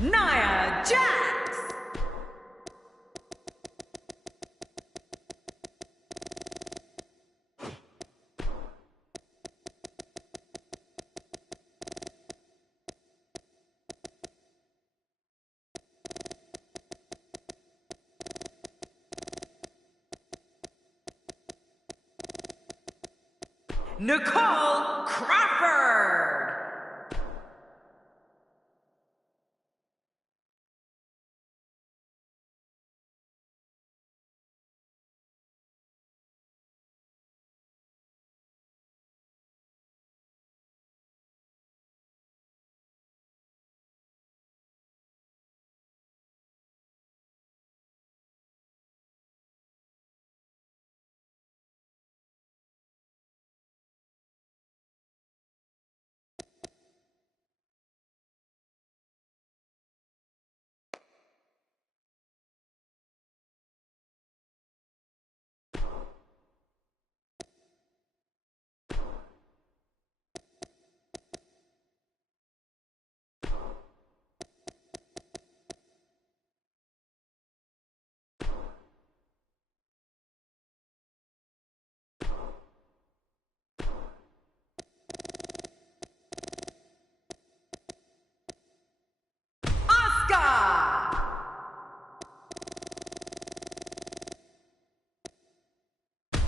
Nia Jax. Nicole Crawford.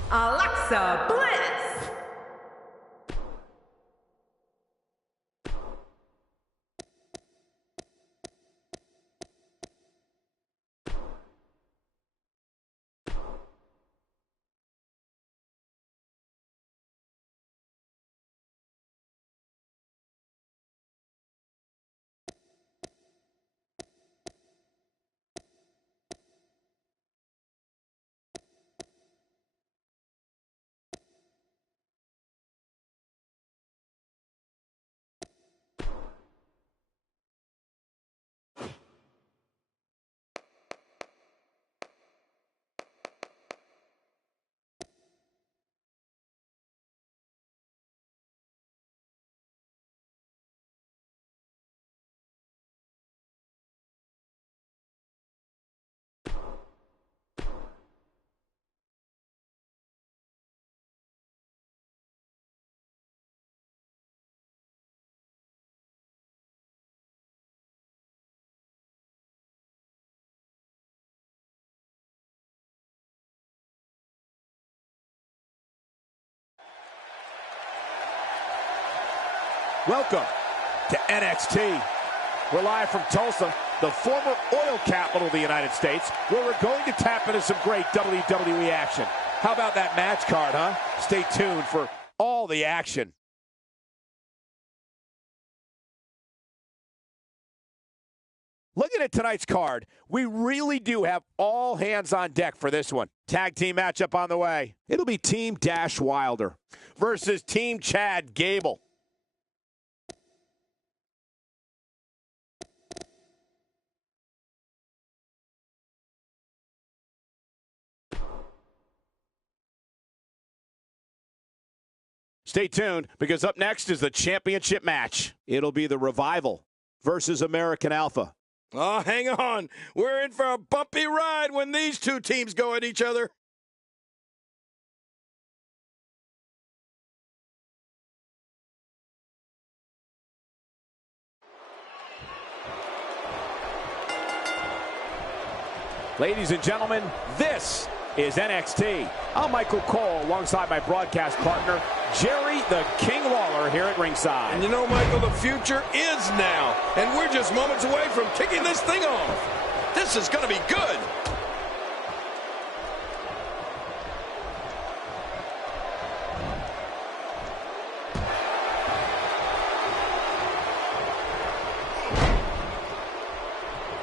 Alexa Bliss. Welcome to NXT. We're live from Tulsa, the former oil capital of the United States, where we're going to tap into some great WWE action. How about that match card, huh? Stay tuned for all the action. Looking at tonight's card, we really do have all hands on deck for this one. Tag team matchup on the way. It'll be Team Dash Wilder versus Team Chad Gable. Stay tuned, because up next is the championship match. It'll be the Revival versus American Alpha. Oh, hang on. We're in for a bumpy ride when these two teams go at each other. Ladies and gentlemen, this is NXT. I'm Michael Cole, alongside my broadcast partner, Jerry the King Lawler, here at ringside. And you know, Michael, the future is now, and we're just moments away from kicking this thing off. This is going to be good.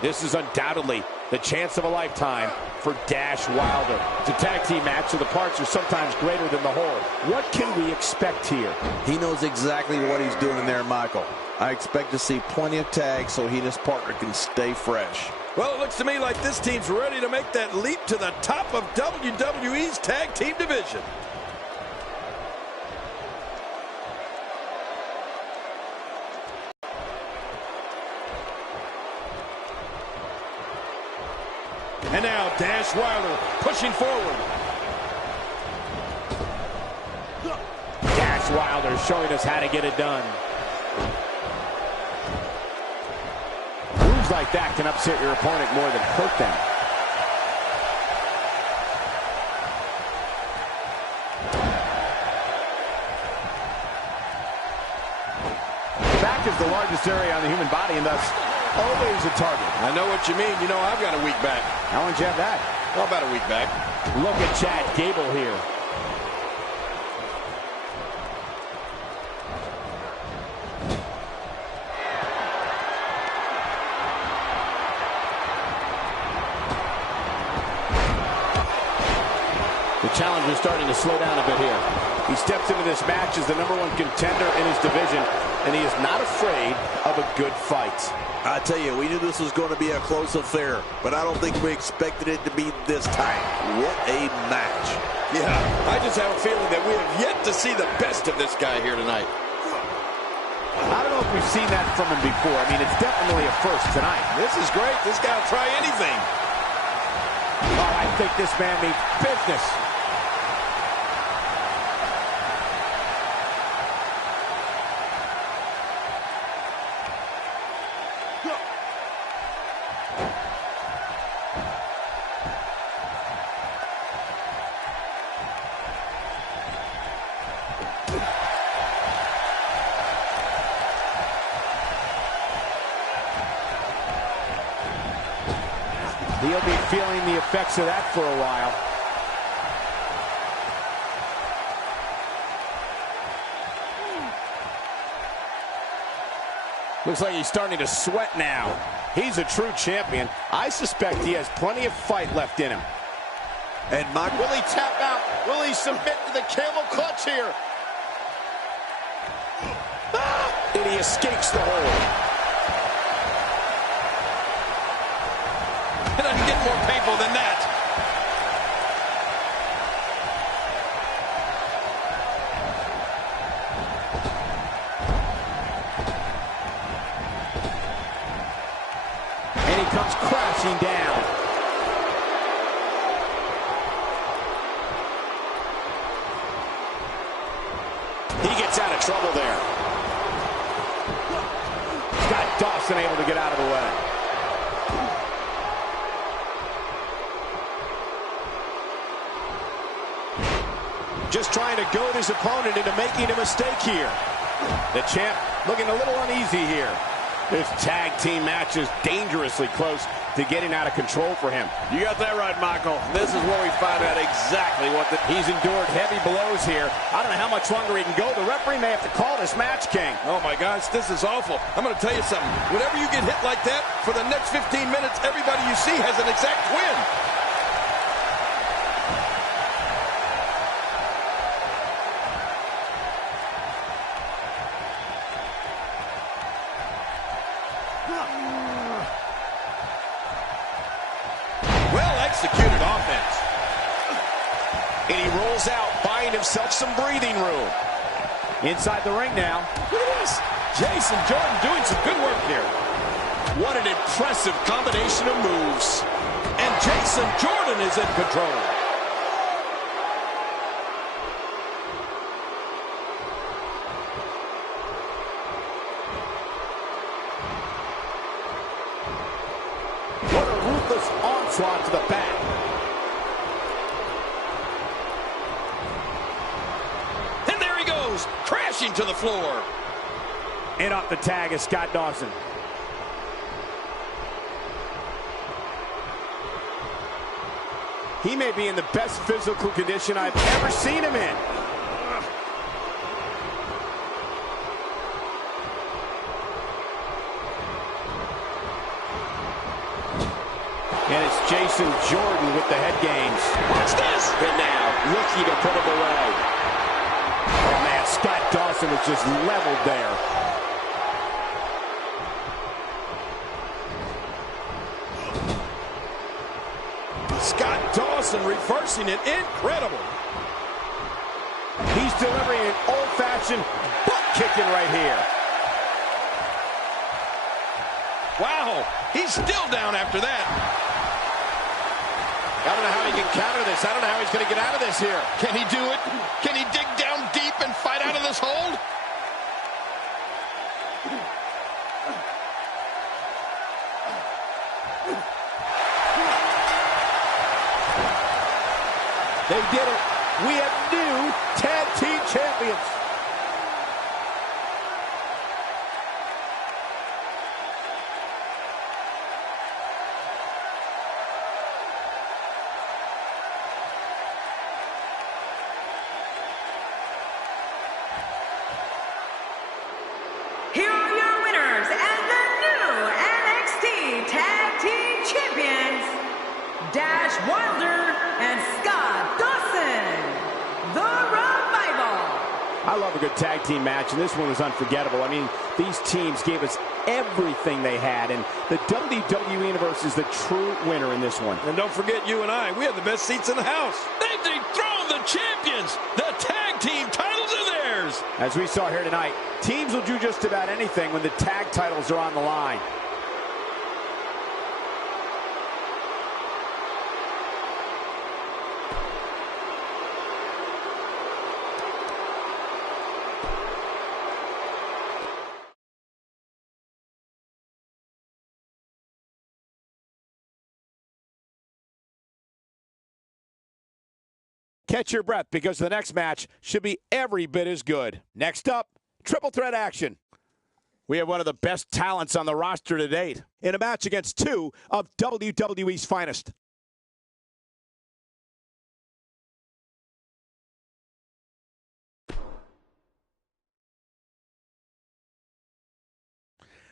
This is undoubtedly the chance of a lifetime for Dash Wilder. It's a tag team match, so the parts are sometimes greater than the whole. What can we expect here? He knows exactly what he's doing in there, Michael. I expect to see plenty of tags so he and his partner can stay fresh. Well, it looks to me like this team's ready to make that leap to the top of WWE's tag team division. And now Dash Wilder pushing forward. Dash Wilder showing us how to get it done. Moves like that can upset your opponent more than hurt them. The back is the largest area on the human body and thus always a target. I know what you mean. You know I've got a weak back. How long did you have that? Well, about a week back. Look at Chad Gable here. The challenger's starting to slow down a bit here. He steps into this match as the #1 contender in his division, and he is not afraid of a good fight. I tell you, we knew this was going to be a close affair, but I don't think we expected it to be this tight. What a match. Yeah, I just have a feeling that we have yet to see the best of this guy here tonight. I don't know if we've seen that from him before. I mean, it's definitely a first tonight. This is great. This guy will try anything. Oh, I think this man means business. He'll be feeling the effects of that for a while. Looks like he's starting to sweat now. He's a true champion. I suspect he has plenty of fight left in him. And Mike, will he tap out? Will he submit to the camel clutch here? And he escapes the hold. It doesn't get more painful than that. And he comes crashing down. He gets out of trouble there. Scott Dawson able to get out of the way. Just trying to goad his opponent into making a mistake here. The champ looking a little uneasy here. This tag team match is dangerously close to getting out of control for him. You got that right, Michael. This is where we find out exactly what He's endured heavy blows here. I don't know how much longer he can go. The referee may have to call this match, King. Oh, my gosh, this is awful. I'm going to tell you something. Whenever you get hit like that, for the next 15 minutes, everybody you see has an exact win. Well-executed offense. And he rolls out, buying himself some breathing room. Inside the ring now. Look at this. Jason Jordan doing some good work here. What an impressive combination of moves. And Jason Jordan is in control. What a ruthless onslaught to the back. And there he goes, crashing to the floor. And off the tag is Scott Dawson. He may be in the best physical condition I've ever seen him in. And it's Jason Jordan with the head games. Watch this. And now, looking to put him away. Oh, man, Scott Dawson was just leveled there. Scott Dawson reversing it. Incredible. He's delivering an old-fashioned butt kicking right here. Wow, he's still down after that. I don't know how he can counter this. I don't know how he's going to get out of this here. Can he do it? Can he dig down deep and fight out of this hold? They did it. We have new tag team champions. Here are your winners and the new NXT Tag Team Champions, Dash Wilder and Scott Dawson, The Revival. I love a good tag team match, and this one was unforgettable. I mean, these teams gave us everything they had, and the WWE Universe is the true winner in this one. And don't forget, you and I, we have the best seats in the house. They've dethroned the champions. The tag team titles are theirs. As we saw here tonight, teams will do just about anything when the tag titles are on the line. Catch your breath, because the next match should be every bit as good. Next up, triple threat action. We have one of the best talents on the roster to date in a match against two of WWE's finest.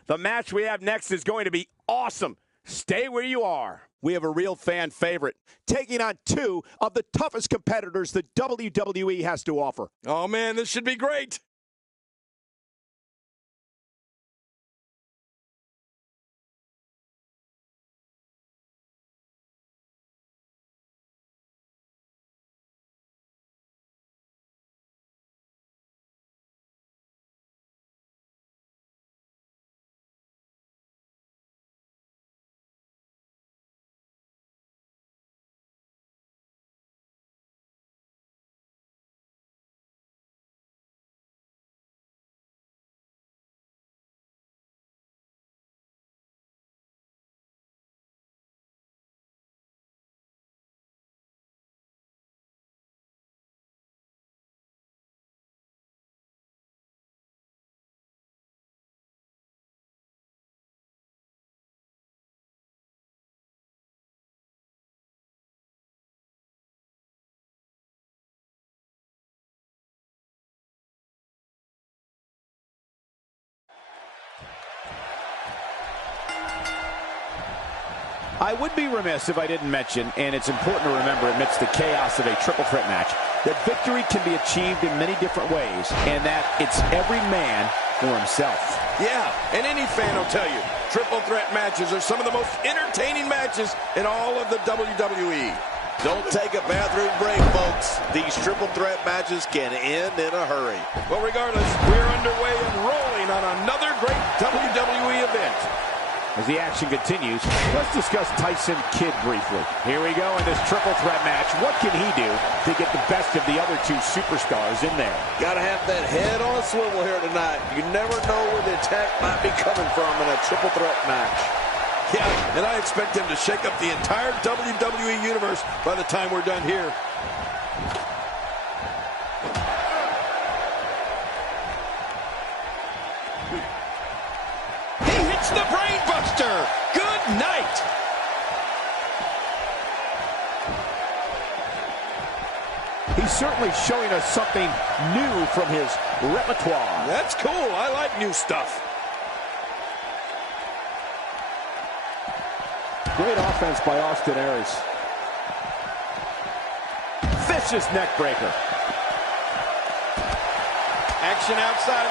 The match we have next is going to be awesome. Stay where you are. We have a real fan favorite taking on two of the toughest competitors that WWE has to offer. Oh, man, this should be great. I would be remiss if I didn't mention, and it's important to remember amidst the chaos of a triple threat match, that victory can be achieved in many different ways, and that it's every man for himself. Yeah, and any fan will tell you, triple threat matches are some of the most entertaining matches in all of the WWE. Don't take a bathroom break, folks. These triple threat matches can end in a hurry. Well, regardless, we're underway and rolling on another great WWE event. As the action continues, let's discuss Tyson Kidd briefly. Here we go in this triple threat match. What can he do to get the best of the other two superstars in there? Got to have that head on a swivel here tonight. You never know where the attack might be coming from in a triple threat match. Yeah, and I expect him to shake up the entire WWE Universe by the time we're done here. He hits the brain buster. Good night. He's certainly showing us something new from his repertoire. That's cool. I like new stuff. Great offense by Austin Aries. Vicious neck breaker. Action outside.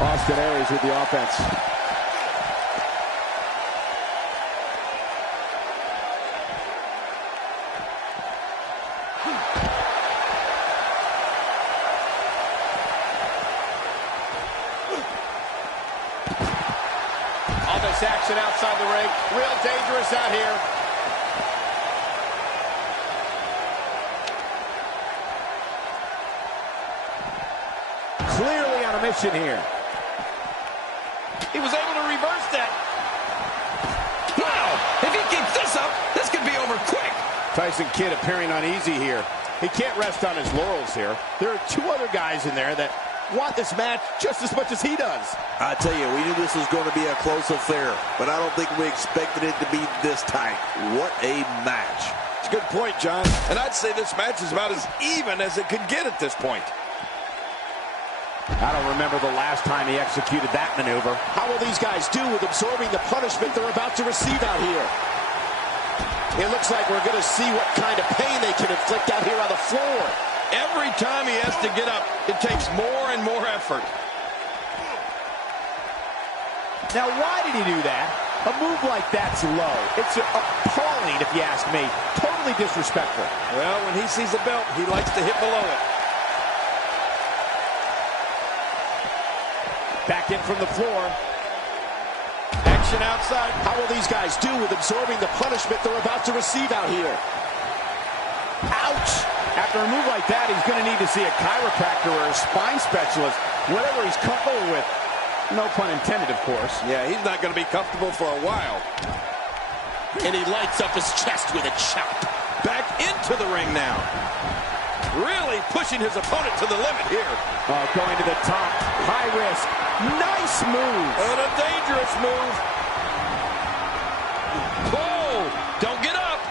Austin Aries with the offense. action outside the ring. Real dangerous out here. Clearly on a mission here. He was able to reverse that. Wow! If he keeps this up, this could be over quick. Tyson Kidd appearing uneasy here. He can't rest on his laurels here. There are two other guys in there that want this match just as much as he does. I tell you, we knew this was going to be a close affair, but I don't think we expected it to be this tight. What a match. It's a good point, John. And I'd say this match is about as even as it could get at this point. I don't remember the last time he executed that maneuver. How will these guys do with absorbing the punishment they're about to receive out here? It looks like we're going to see what kind of pain they can inflict out here on the floor. Every time he has to get up, it takes more and more effort. Now, why did he do that? A move like that's low. It's appalling, if you ask me. Totally disrespectful. Well, when he sees the belt, he likes to hit below it. Back in from the floor. Action outside. How will these guys do with absorbing the punishment they're about to receive out here? Ouch! After a move like that, he's going to need to see a chiropractor or a spine specialist, whatever he's comfortable with. No pun intended, of course. Yeah, he's not going to be comfortable for a while. And he lights up his chest with a chop. Back into the ring now. Really pushing his opponent to the limit here. Going to the top. High risk. Nice move. And a dangerous move. Whoa! Don't get up.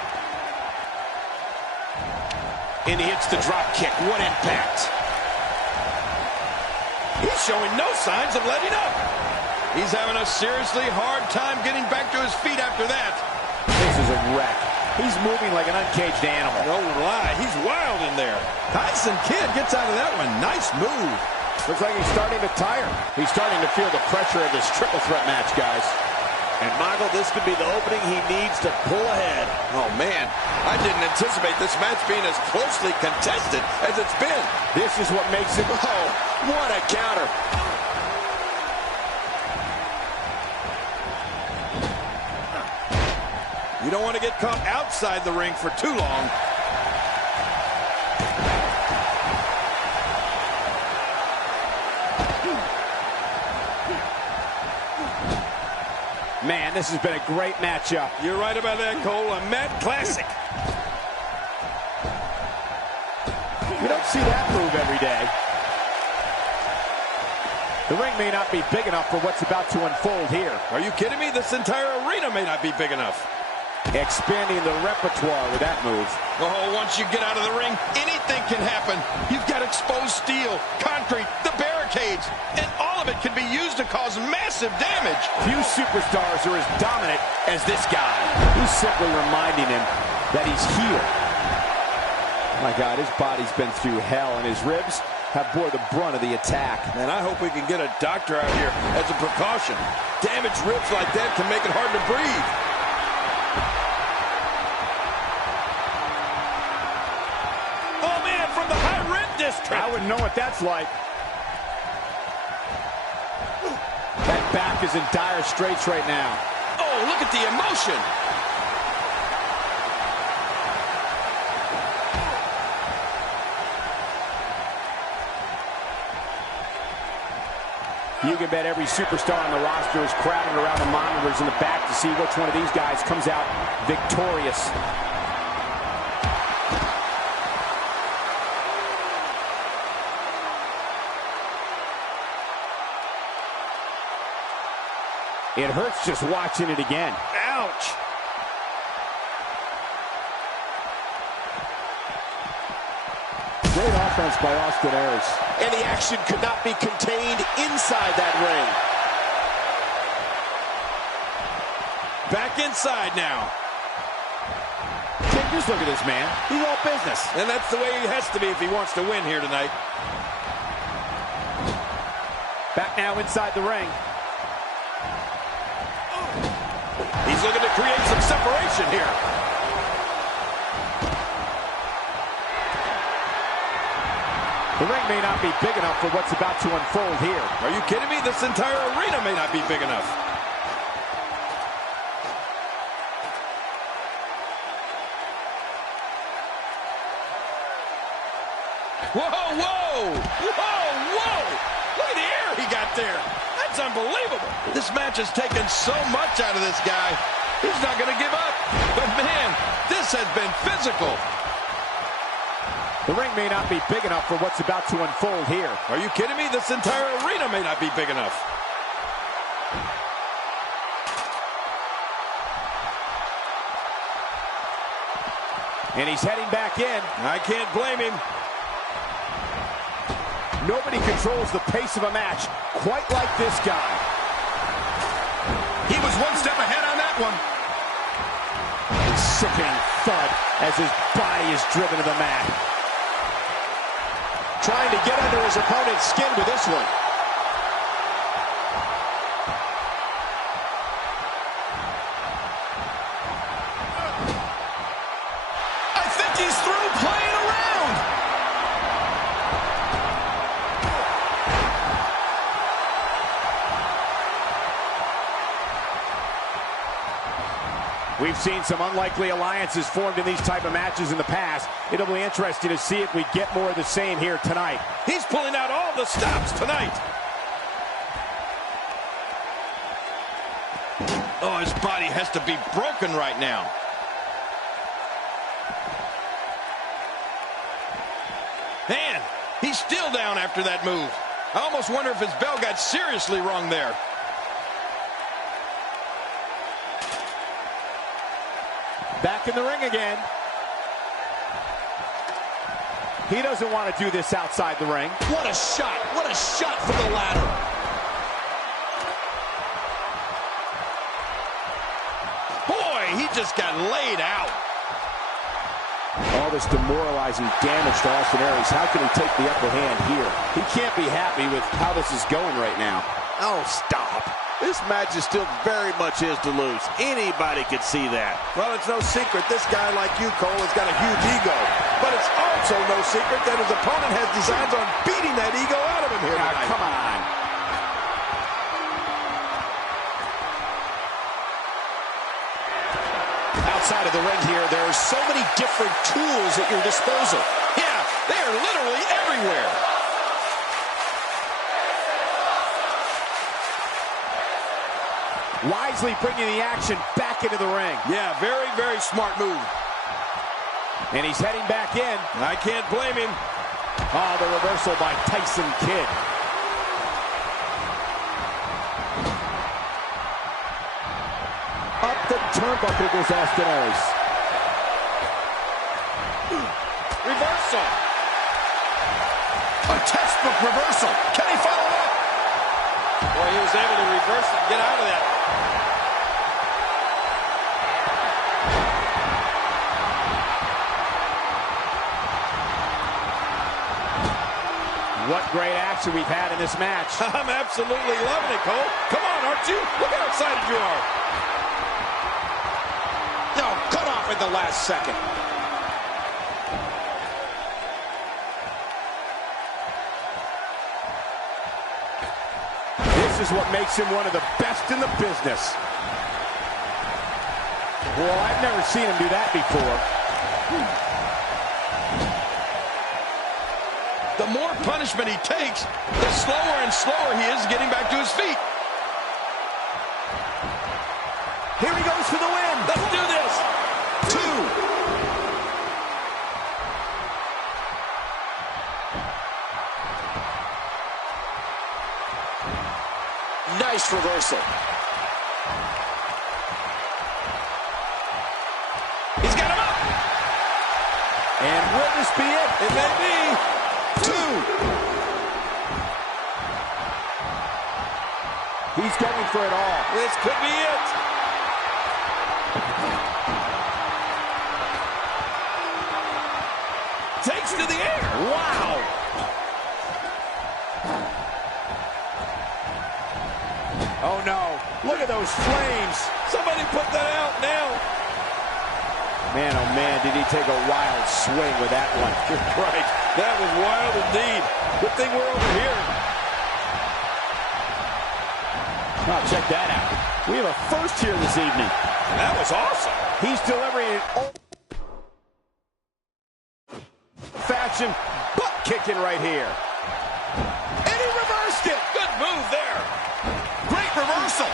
And he hits the drop kick. What impact. He's showing no signs of letting up. He's having a seriously hard time getting back to his feet after that. This is a wreck. He's moving like an uncaged animal. No lie, he's wild in there. Tyson Kidd gets out of that one. Nice move. Looks like he's starting to tire. He's starting to feel the pressure of this triple threat match, guys. And Michael, this could be the opening he needs to pull ahead. Oh, man. I didn't anticipate this match being as closely contested as it's been. This is what makes it... Oh, what a counter. You don't want to get caught outside the ring for too long. Man, this has been a great matchup. You're right about that, Cole. A Matt classic. You don't see that move every day. The ring may not be big enough for what's about to unfold here. Are you kidding me? This entire arena may not be big enough. Expanding the repertoire with that move. Oh, once you get out of the ring, anything can happen. You've got exposed steel, concrete, the barricades, and all of it can be used to cause massive damage. Few superstars are as dominant as this guy. He's simply reminding him that he's here. My God, his body's been through hell, and his ribs have bore the brunt of the attack. And I hope we can get a doctor out here as a precaution. Damaged ribs like that can make it hard to breathe. Oh, man, from the high rib district. I wouldn't know what that's like. That back is in dire straits right now. Oh, look at the emotion. You can bet every superstar on the roster is crowding around the monitors in the back to see which one of these guys comes out victorious. It hurts just watching it again. Ouch. Great offense by Austin Aries. And the action could not be contained inside that ring. Back inside now. Take just look at this man. He's all business. And that's the way he has to be if he wants to win here tonight. Back now inside the ring. He's looking to create some separation here. The ring may not be big enough for what's about to unfold here. Are you kidding me? This entire arena may not be big enough. Whoa, whoa! Whoa, whoa! Look at the air he got there. That's unbelievable. This match has taken so much out of this guy. He's not going to give up. But, man, this has been physical. The ring may not be big enough for what's about to unfold here. Are you kidding me? This entire arena may not be big enough. And he's heading back in. I can't blame him. Nobody controls the pace of a match quite like this guy. He was one step ahead on that one. A sickening thud as his body is driven to the mat. Trying to get under his opponent's skin with this one. I think he's through playing around. We've seen some unlikely alliances formed in these type of matches in the past. It'll be interesting to see if we get more of the same here tonight. He's pulling out all the stops tonight. Oh, his body has to be broken right now. Man, he's still down after that move. I almost wonder if his bell got seriously wrong there. Back in the ring again. He doesn't want to do this outside the ring. What a shot. What a shot from the ladder. Boy, he just got laid out. All this demoralizing damage to Austin Aries. How can he take the upper hand here? He can't be happy with how this is going right now. Oh, stop. This match is still very much his to lose. Anybody could see that. Well, it's no secret this guy like you, Cole, has got a huge ego. But it's also no secret that his opponent has designs on beating that ego out of him here tonight. Come on. Outside of the ring here, there are so many different tools at your disposal. Yeah, they are literally everywhere. Wisely bringing the action back into the ring. Yeah, very, very smart move. And he's heading back in. I can't blame him. Oh, the reversal by Tyson Kidd. Up the turnbuckle goes Austin Aries. Reversal. A textbook reversal. Can he follow up? Boy, he was able to reverse it and get out of that. What great action we've had in this match. I'm absolutely loving it, Cole. Come on, aren't you? Look how excited you are. No, cut off at the last second. This is what makes him one of the best in the business. Well, I've never seen him do that before. The more punishment he takes, the slower and slower he is getting back to his feet. Here he goes for the win. Let's do this. 2. Nice reversal. He's got him up. And will this be it? It may be. 2. He's going for it all. This could be it. Takes to the air. Wow. Oh, no. Look at those flames. Somebody put that out now. Man, oh, man, did he take a wild swing with that one. Right. That was wild indeed. Good thing we're over here. Oh, check that out. We have a first here this evening. That was awesome. He's delivering an old-fashioned butt kicking right here. And he reversed it. Good move there. Great reversal.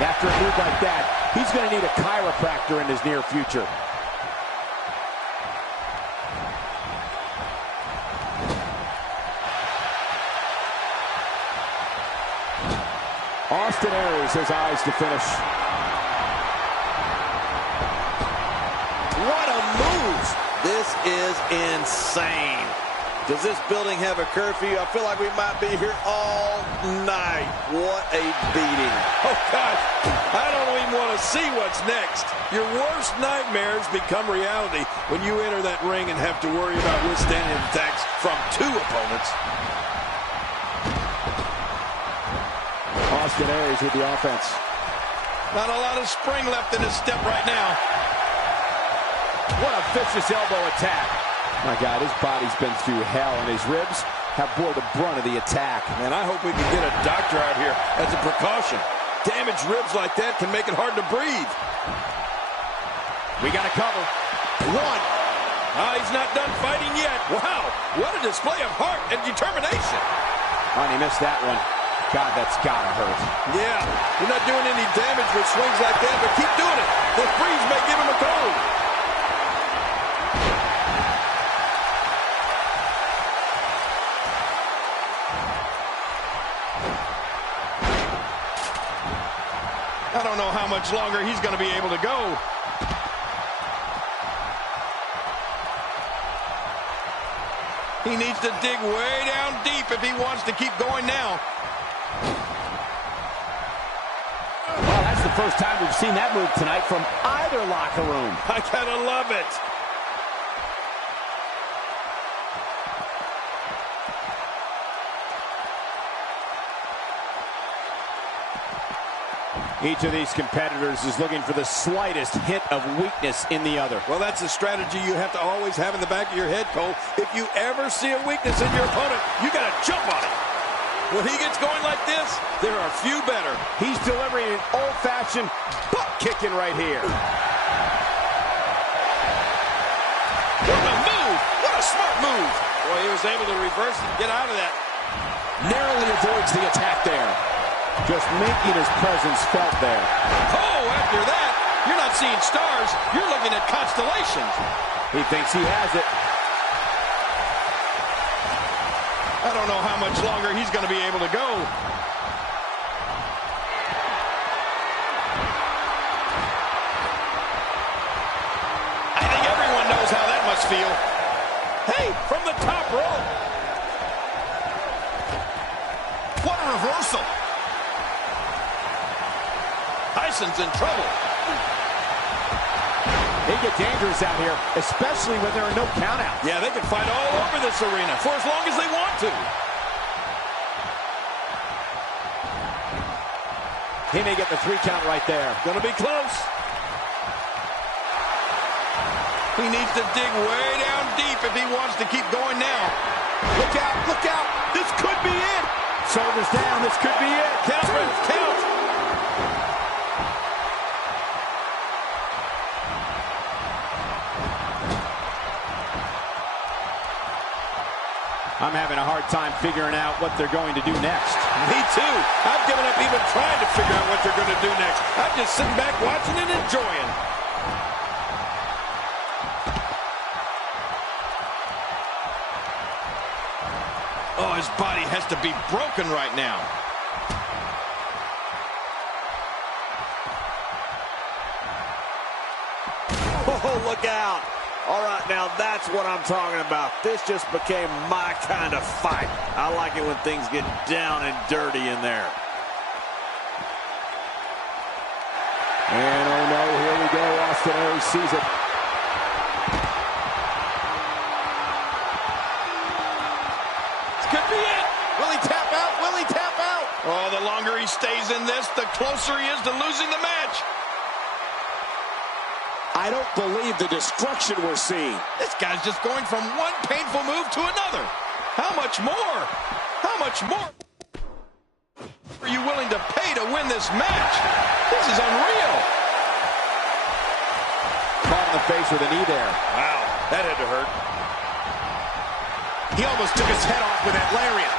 After a move like that, he's going to need a chiropractor in his near future. Austin Aries has eyes to finish. What a move! This is insane. Does this building have a curfew? I feel like we might be here all night. What a beating. Oh, gosh. I don't even want to see what's next. Your worst nightmares become reality when you enter that ring and have to worry about withstanding attacks from two opponents. Austin Aries with the offense. Not a lot of spring left in his step right now. What a vicious elbow attack. My God, his body's been through hell, and his ribs have bore the brunt of the attack. Man, I hope we can get a doctor out here as a precaution. Damaged ribs like that can make it hard to breathe. We got to cover. One. He's not done fighting yet. Wow, what a display of heart and determination. Oh, and he missed that one. God, that's got to hurt. Yeah, you're not doing any damage with swings like that, but keep doing it. This breeze may give him a cold. I don't know how much longer he's going to be able to go. He needs to dig way down deep if he wants to keep going now. Well, that's the first time we've seen that move tonight from either locker room. I gotta love it. Each of these competitors is looking for the slightest hint of weakness in the other. Well, that's a strategy you have to always have in the back of your head, Cole. If you ever see a weakness in your opponent, you got to jump on it. When he gets going like this, there are few better. He's delivering an old-fashioned butt kicking right here. What a move! What a smart move! Boy, he was able to reverse and get out of that. Narrowly avoids the attack there. Just making his presence felt there. Oh, after that, you're not seeing stars. You're looking at constellations. He thinks he has it. I don't know how much longer he's going to be able to go. I think everyone knows how that must feel. Hey, from the top rope. What a reversal. Tyson's in trouble. They get dangerous out here, especially when there are no countouts. Yeah, they can fight all over this arena for as long as they want to. He may get the 3 count right there. Gonna be close. He needs to dig way down deep if he wants to keep going now. Look out, look out. This could be it. Shoulders down, this could be it. Count, Ref, count. I'm having a hard time figuring out what they're going to do next. Me too. I've given up even trying to figure out what they're going to do next. I'm just sitting back watching and enjoying. Oh, his body has to be broken right now. Oh, look out. All right, now that's what I'm talking about. This just became my kind of fight. I like it when things get down and dirty in there. And oh no, here we go. Austin Aries sees it. This could be it. Will he tap out? Will he tap out? Oh, the longer he stays in this, the closer he is to losing the match. I don't believe the destruction we're seeing. This guy's just going from one painful move to another. How much more? How much more are you willing to pay to win this match? This is unreal. Caught in the face with a knee there. Wow, that had to hurt. He almost took his head off with that lariat.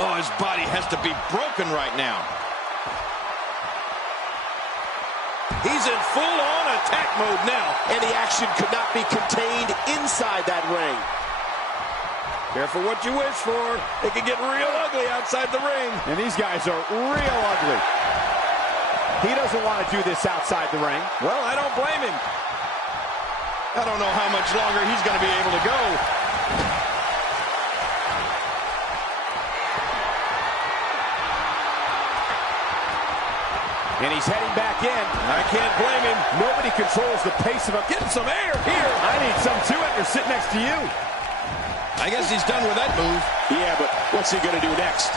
Oh, his body has to be broken right now. He's in full-on attack mode now. And the action could not be contained inside that ring. Careful what you wish for. It can get real ugly outside the ring. And these guys are real ugly. He doesn't want to do this outside the ring. Well, I don't blame him. I don't know how much longer he's going to be able to go. And he's heading back in. I can't blame him. Nobody controls the pace of him. Getting some air here. I need some too after sitting next to you. I guess he's done with that move. Yeah, but what's he going to do next?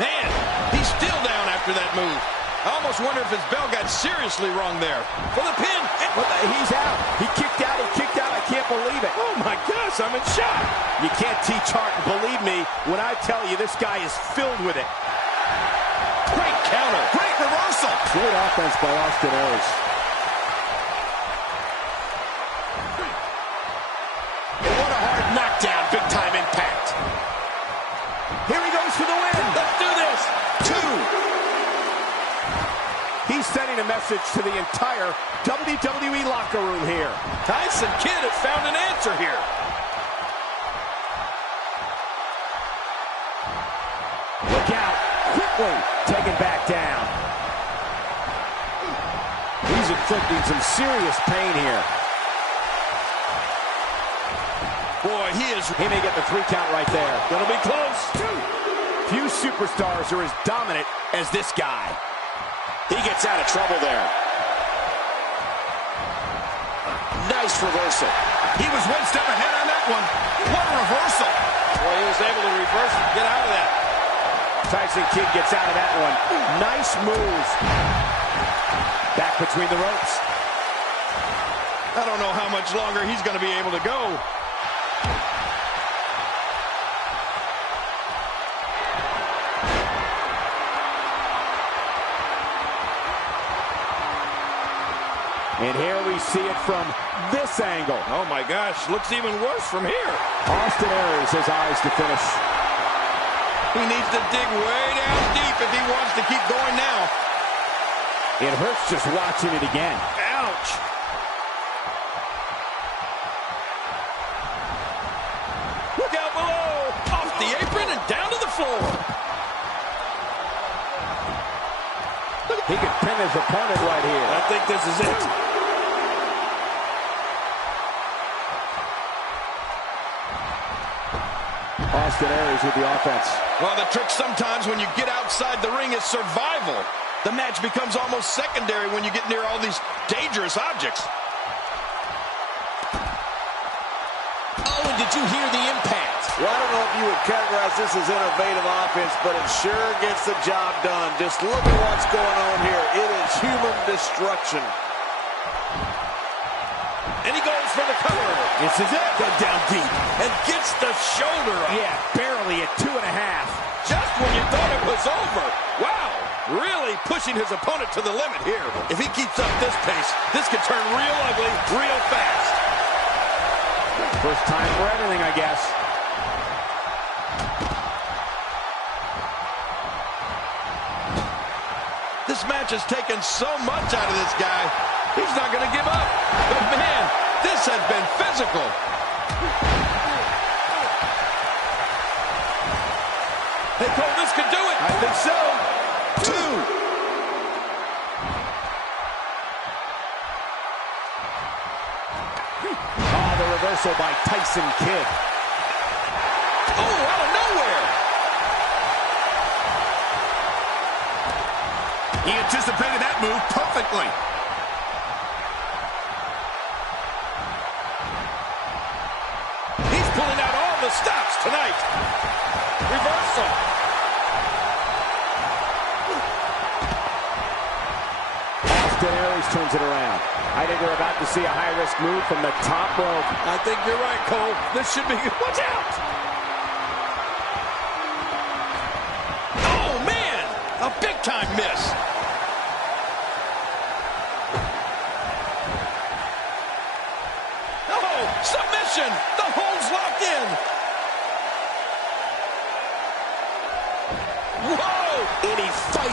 Man, he's still down after that move. I almost wonder if his bell got seriously wrong there. For the pin. He's out. He kicked out. He kicked out. I can't believe it. Oh, my gosh, I'm in shock. You can't teach heart. And believe me when I tell you this guy is filled with it. Great counter. Great reversal. Great offense by Austin Aries. And what a hard knockdown. Big time impact. Here he goes for the win. Let's do this. 2. He's sending a message to the entire WWE locker room here. Tyson Kidd has found an answer here. Look out. Quickly taken back down. He's inflicting some serious pain here. Boy, He may get the 3 count right there. Gonna be close. Few superstars are as dominant as this guy. He gets out of trouble there. Nice reversal. He was one step ahead on that one. What a reversal. Boy, he was able to reverse and get out of that. Tyson Kidd gets out of that one. Nice moves. Back between the ropes. I don't know how much longer he's going to be able to go. And here we see it from this angle. Oh my gosh, looks even worse from here. Austin Aries has eyes to finish. He needs to dig way down deep if he wants to keep going now. It hurts just watching it again. Ouch. Look out below. Off the apron and down to the floor. He could pin his opponent right here. I think this is it. Austin Aries with the offense. Well, the trick sometimes when you get outside the ring is survival. The match becomes almost secondary when you get near all these dangerous objects. Oh, and did you hear the impact? Well, I don't know if you would categorize this as innovative offense, but it sure gets the job done. Just look at what's going on here. It is human destruction. And he goes for the cover. This is it. Goes down deep and gets the shoulder up. Yeah, barely at 2.5. Just when you thought it was over. Wow, really pushing his opponent to the limit here. If he keeps up this pace, this could turn real ugly real fast. First time for everything, I guess. This match has taken so much out of this guy. He's not going to give up. But man, this has been physical. Hey, Cole, this could do it. I think so. 2. Oh, the reversal by Tyson Kidd. Oh, out of nowhere. He anticipated that move perfectly. He's pulling out all the stops tonight. Reversal. Austin Aries turns it around. I think we're about to see a high-risk move from the top rope. I think you're right, Cole. This should be... Watch out! Oh, man! A big-time miss.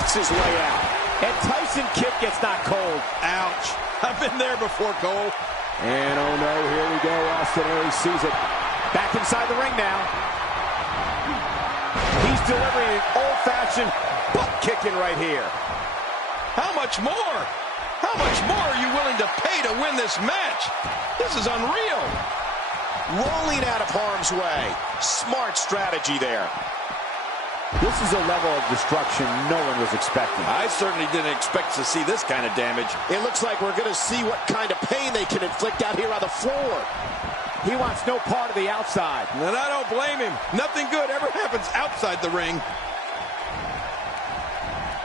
works his way out. And Tyson Kidd gets knocked cold. Ouch. I've been there before, Cole. And oh no, here we go. Austin Aries sees it. Back inside the ring now. He's delivering an old-fashioned butt kicking right here. How much more? How much more are you willing to pay to win this match? This is unreal. Rolling out of harm's way. Smart strategy there. This is a level of destruction no one was expecting. I certainly didn't expect to see this kind of damage. It looks like we're going to see what kind of pain they can inflict out here on the floor. He wants no part of the outside. And I don't blame him. Nothing good ever happens outside the ring.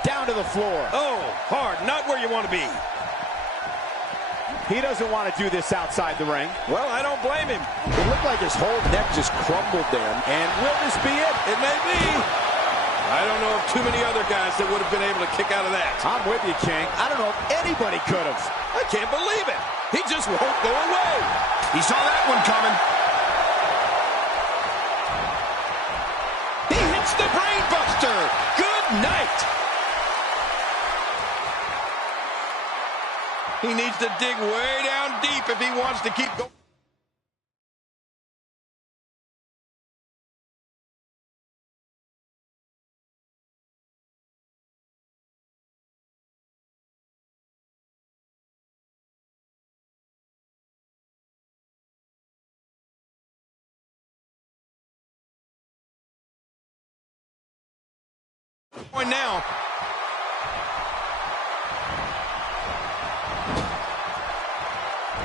Down to the floor. Oh, hard. Not where you want to be. He doesn't want to do this outside the ring. Well, I don't blame him. It looked like his whole neck just crumbled there. And will this be it? It may be. I don't know of too many other guys that would have been able to kick out of that. I'm with you, King. I don't know if anybody could have. I can't believe it. He just won't go away. He saw that one coming. He hits the brain buster. Good night. He needs to dig way down deep if he wants to keep going. Now.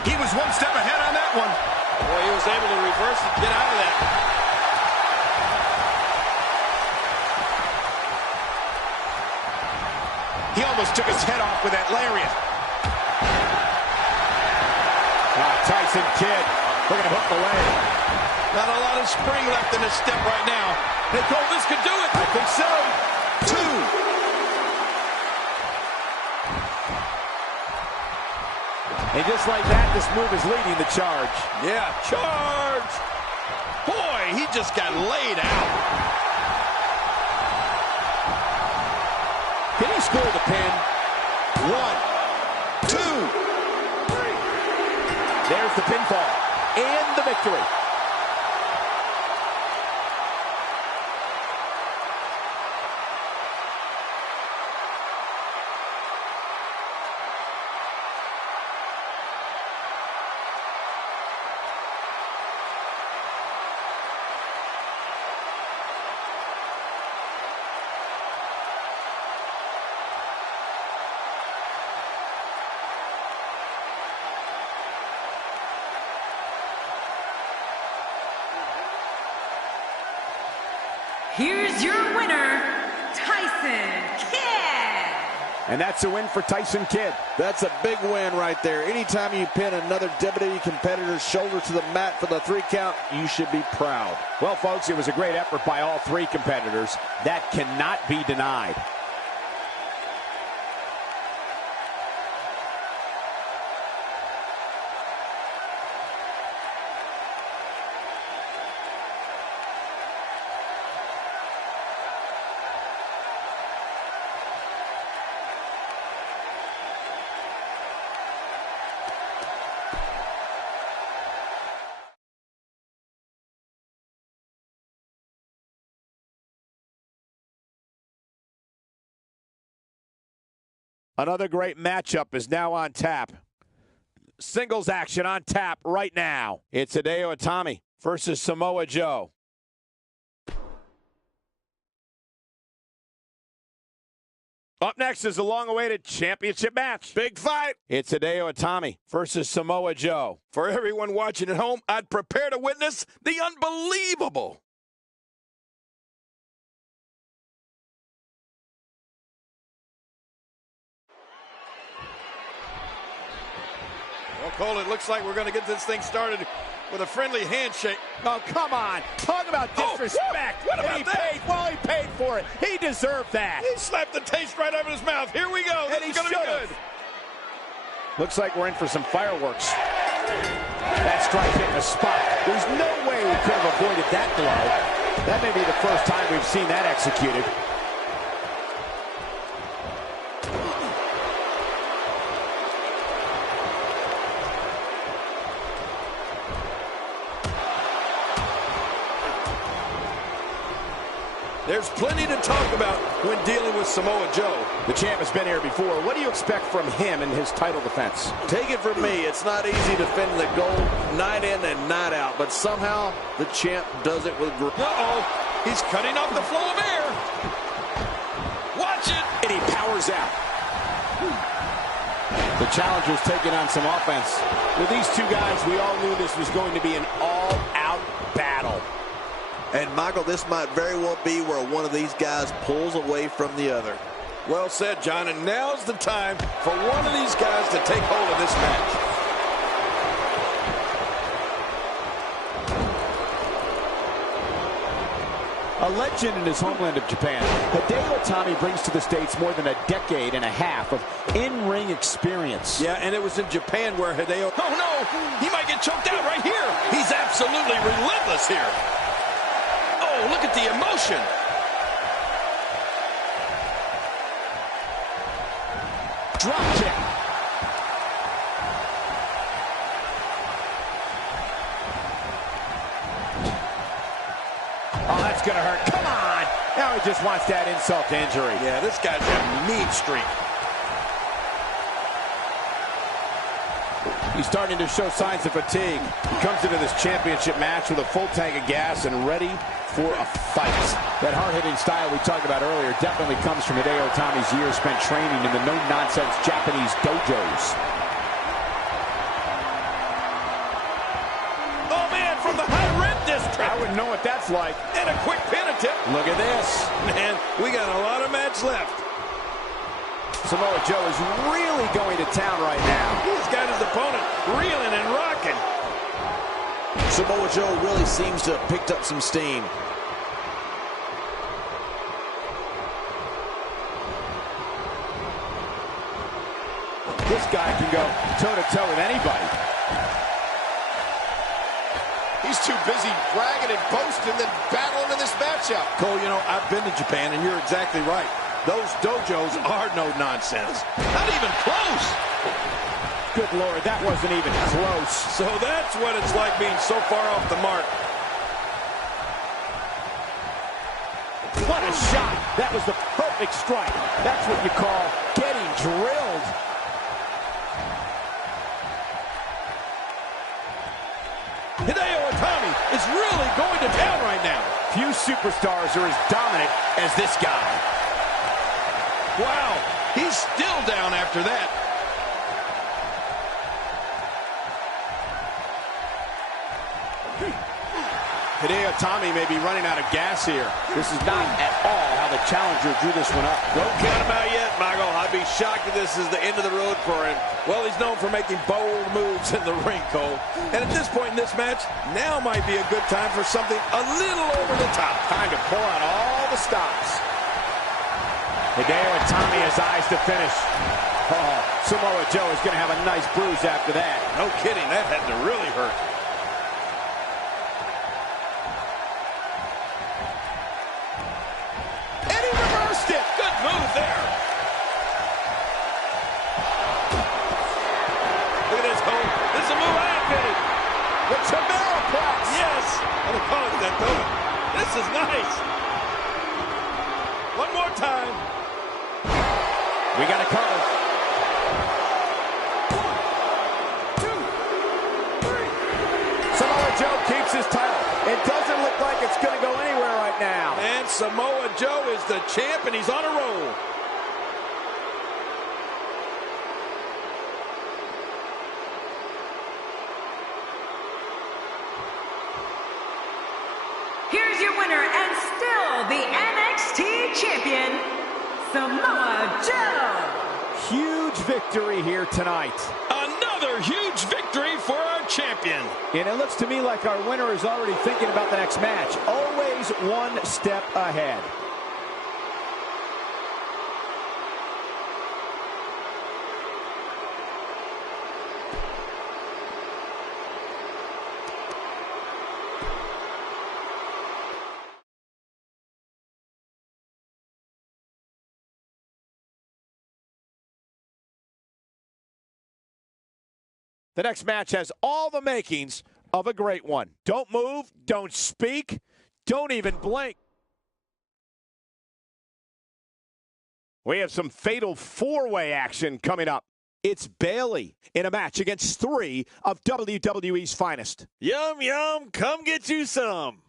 He was one step ahead on that one. Boy, he was able to reverse and get out of that. He almost took his head off with that lariat. Tyson Kidd looking to hook the leg. Not a lot of spring left in his step right now. Hey, Cole, this could do it. I think so. 2. And just like that, this move is leading the charge. Yeah, charge. Boy, he just got laid out. Can he score the pin? 1, 2, 3. There's the pinfall and the victory. Here's your winner, Tyson Kidd. And that's a win for Tyson Kidd. That's a big win right there. Anytime you pin another WWE competitor's shoulder to the mat for the 3 count, you should be proud. Well, folks, it was a great effort by all 3 competitors. That cannot be denied. Another great matchup is now on tap. Singles action on tap right now. It's Hideo Itami versus Samoa Joe. Up next is the long-awaited championship match. Big fight. It's Hideo Itami versus Samoa Joe. For everyone watching at home, I'd prepare to witness the unbelievable. Well, Cole, it looks like we're going to get this thing started with a friendly handshake. Oh, come on. Talk about disrespect. What about that? He paid for it. He deserved that. He slapped the taste right out of his mouth. Here we go. And This is he going to be good. Looks like we're in for some fireworks. That strike hit the spot. There's no way we could have avoided that blow. That may be the first time we've seen that executed. There's plenty to talk about when dealing with Samoa Joe. The champ has been here before. What do you expect from him in his title defense? Take it from me, it's not easy defending the gold night in and night out, but somehow the champ does it with grace. Uh-oh, he's cutting off the flow of air. Watch it. And he powers out. The challenger's taking on some offense. With these two guys, we all knew this was going to be an all-out battle. And, Michael, this might very well be where one of these guys pulls away from the other. Well said, John, and now's the time for one of these guys to take hold of this match. A legend in his homeland of Japan, Hideo Itami brings to the States more than a decade and a half of in-ring experience. Yeah, and it was in Japan where Hideo... Oh, no! He might get choked out right here! He's absolutely relentless here! Oh, look at the emotion! Drop kick. Oh, that's going to hurt. Come on! Now he just wants that insult to injury. Yeah, this guy's got a mean streak. He's starting to show signs of fatigue. He comes into this championship match with a full tank of gas and ready for a fight. That hard-hitting style we talked about earlier definitely comes from Hideo Itami's years spent training in the no-nonsense Japanese dojos. Oh, man, from the high red district. I wouldn't know what that's like. And a quick pin attempt. Look at this. Man, we got a lot of match left. Samoa Joe is really going to town right now. He's got his opponent reeling and rocking. Samoa Joe really seems to have picked up some steam. This guy can go toe-to-toe with anybody. He's too busy bragging and boasting than battling in this matchup. Cole, you know, I've been to Japan, and you're exactly right. Those dojos are no nonsense. Not even close. Good Lord, that wasn't even close. So that's what it's like being so far off the mark. What a shot. That was the perfect strike. That's what you call getting drilled. Hideo Itami is really going to town right now. Few superstars are as dominant as this guy. Wow, he's still down after that. Hideo Itami may be running out of gas here. This is not at all how the challenger drew this one up. Don't count him out yet, Michael. I'd be shocked if this is the end of the road for him. Well, he's known for making bold moves in the ring, Cole. And at this point in this match, now might be a good time for something a little over the top. Time to pour out all the stops. Hideo Itami has eyes to finish. Oh, Samoa Joe is going to have a nice bruise after that. No kidding, that had to really hurt. And he reversed it. Good move there. Look at this, Cole. This is a move I invented. The Chimera Press. Yes. I'm going to call it that, though. This is nice. One more time. We got a cover. 1, 2, 3. Samoa Joe keeps his title. It doesn't look like it's going to go anywhere right now. And Samoa Joe is the champ, and he's on a roll. Here's your winner and still the NXT champion, Samoa Joe. Huge victory here tonight. Another huge victory for our champion. And it looks to me like our winner is already thinking about the next match. Always one step ahead. The next match has all the makings of a great one. Don't move, don't speak, don't even blink. We have some fatal four-way action coming up. It's Bayley in a match against three of WWE's finest. Yum, yum, come get you some.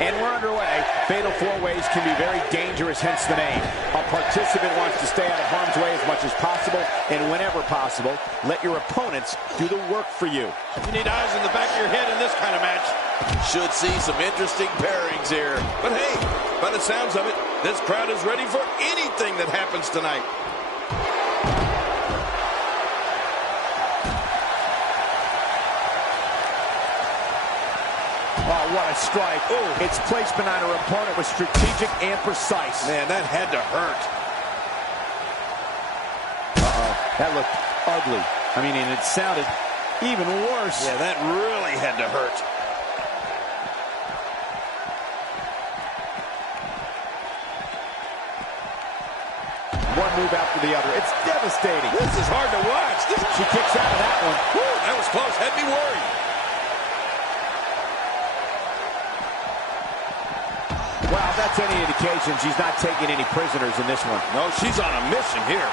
And we're underway. Fatal four-ways can be very dangerous, hence the name. A participant wants to stay out of harm's way as much as possible, and whenever possible, let your opponents do the work for you. You need eyes in the back of your head in this kind of match. Should see some interesting pairings here. But hey, by the sounds of it, this crowd is ready for anything that happens tonight. Oh, what a strike. Ooh. Its placement on her opponent was strategic and precise. Man, that had to hurt. Uh-oh. That looked ugly. I mean, and it sounded even worse. Yeah, that really had to hurt. One move after the other. It's devastating. This is hard to watch. She kicks out of that one. Woo, that was close. Had me worried. Well, if that's any indication, she's not taking any prisoners in this one. No, she's on a mission here.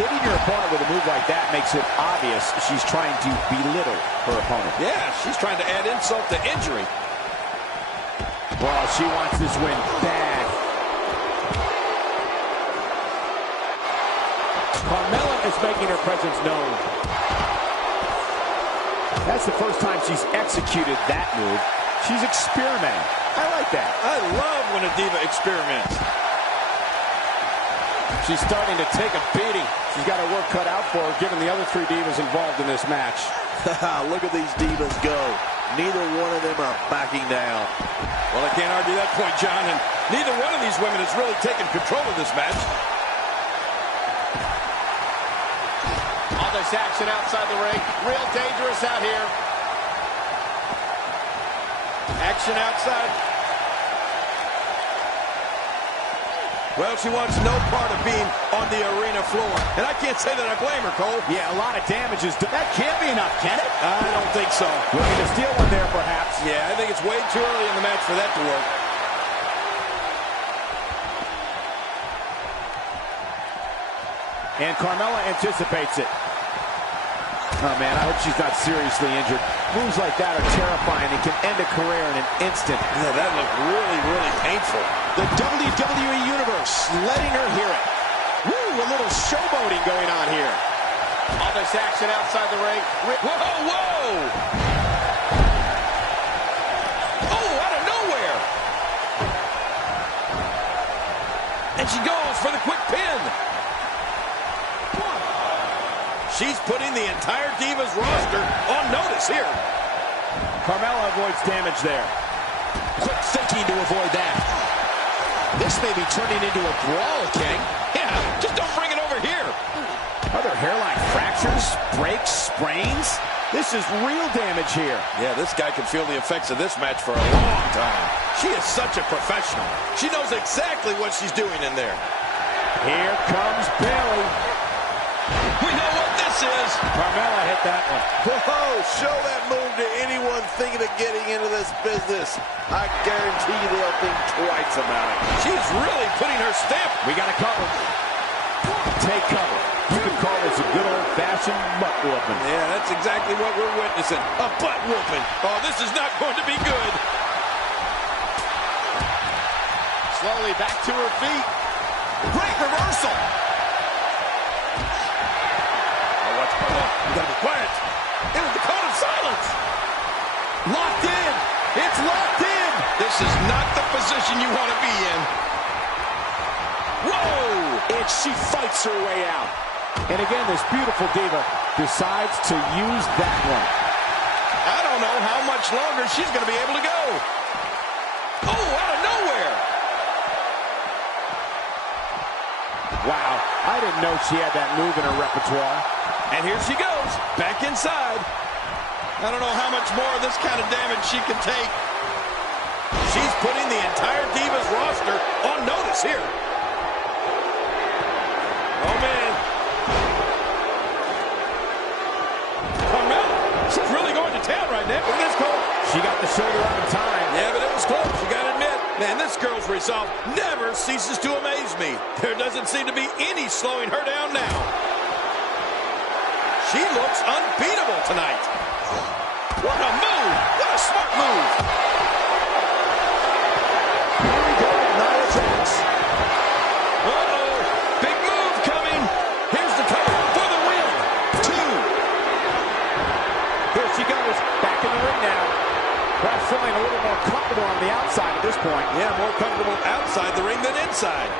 Hitting your opponent with a move like that makes it obvious she's trying to belittle her opponent. Yeah, she's trying to add insult to injury. Well, she wants this win bad. Carmella is making her presence known. That's the first time she's executed that move. She's experimenting. I like that. I love when a diva experiments. She's starting to take a beating. She's got her work cut out for her, given the other three divas involved in this match. Look at these divas go. Neither one of them are backing down. Well, I can't argue that point, John, and neither one of these women has really taken control of this match. All this action outside the ring. Real dangerous out here. Action outside. Well, she wants no part of being on the arena floor. And I can't say that I blame her, Cole. Yeah, a lot of damage is done. That can't be enough, can it? I don't think so. Looking to steal one there, perhaps. Yeah, I think it's way too early in the match for that to work. And Carmella anticipates it. Oh, man, I hope she's not seriously injured. Moves like that are terrifying and can end a career in an instant. Yeah, that looked really, really painful. The WWE Universe letting her hear it. Woo, a little showboating going on here. All this action outside the ring. Whoa, whoa! Oh, out of nowhere! And she goes for the quick pin. She's putting the entire Divas roster on notice here. Carmella avoids damage there. Quick thinking to avoid that. This may be turning into a brawl, King. Yeah, just don't bring it over here. Are there hairline fractures, breaks, sprains? This is real damage here. Yeah, this guy can feel the effects of this match for a long time. She is such a professional. She knows exactly what she's doing in there. Here comes Bayley. We know what this is. Carmella hit that one. Whoa, show that move to anyone thinking of getting into this business. I guarantee you they'll think twice about it. She's really putting her stamp. We got to cover. Take cover. You can call this a good old-fashioned butt whooping. Yeah, that's exactly what we're witnessing. A butt whooping. Oh, this is not going to be good. Slowly back to her feet. Great reversal. You gotta be quiet. It was the code of silence. Locked in. It's locked in. This is not the position position you want to be in. Whoa! And she fights her way out. And again, this beautiful diva decides to use that one. I don't know how much longer she's going to be able to go. Oh, out of nowhere. Wow, I didn't know she had that move in her repertoire. And here she goes, back inside. I don't know how much more of this kind of damage she can take. She's putting the entire Divas roster on notice here. Oh, man. Carmella, she's really going to town right now. Look at this, Cole. She got the shoulder up in time. Yeah, but it was close, you got to admit. Man, this girl's resolve never ceases to amaze me. There doesn't seem to be any slowing her down now. She looks unbeatable tonight. What a move! What a smart move! Here we go with Nia Jax. Uh-oh! Big move coming! Here's the cover for the win! 2. Here she goes, back in the ring now. Perhaps feeling a little more comfortable on the outside at this point. Yeah, more comfortable outside the ring than inside.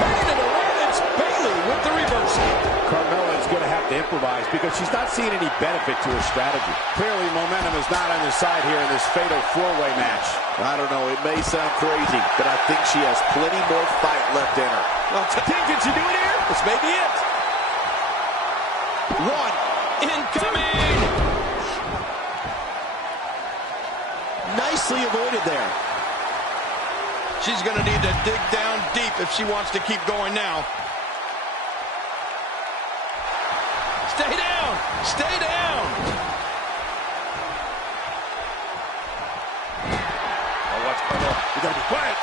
Turning it around, it's Bayley with the reversal. Carmella is going to have to improvise because she's not seeing any benefit to her strategy. Clearly, momentum is not on his side here in this fatal four-way match. I don't know, it may sound crazy, but I think she has plenty more fight left in her. Well, can she do it here? This may be it. 1. Incoming! Nicely avoided there. She's going to need to dig down deep if she wants to keep going now. Stay down! Stay down! Oh, what's going on? We got to be quiet.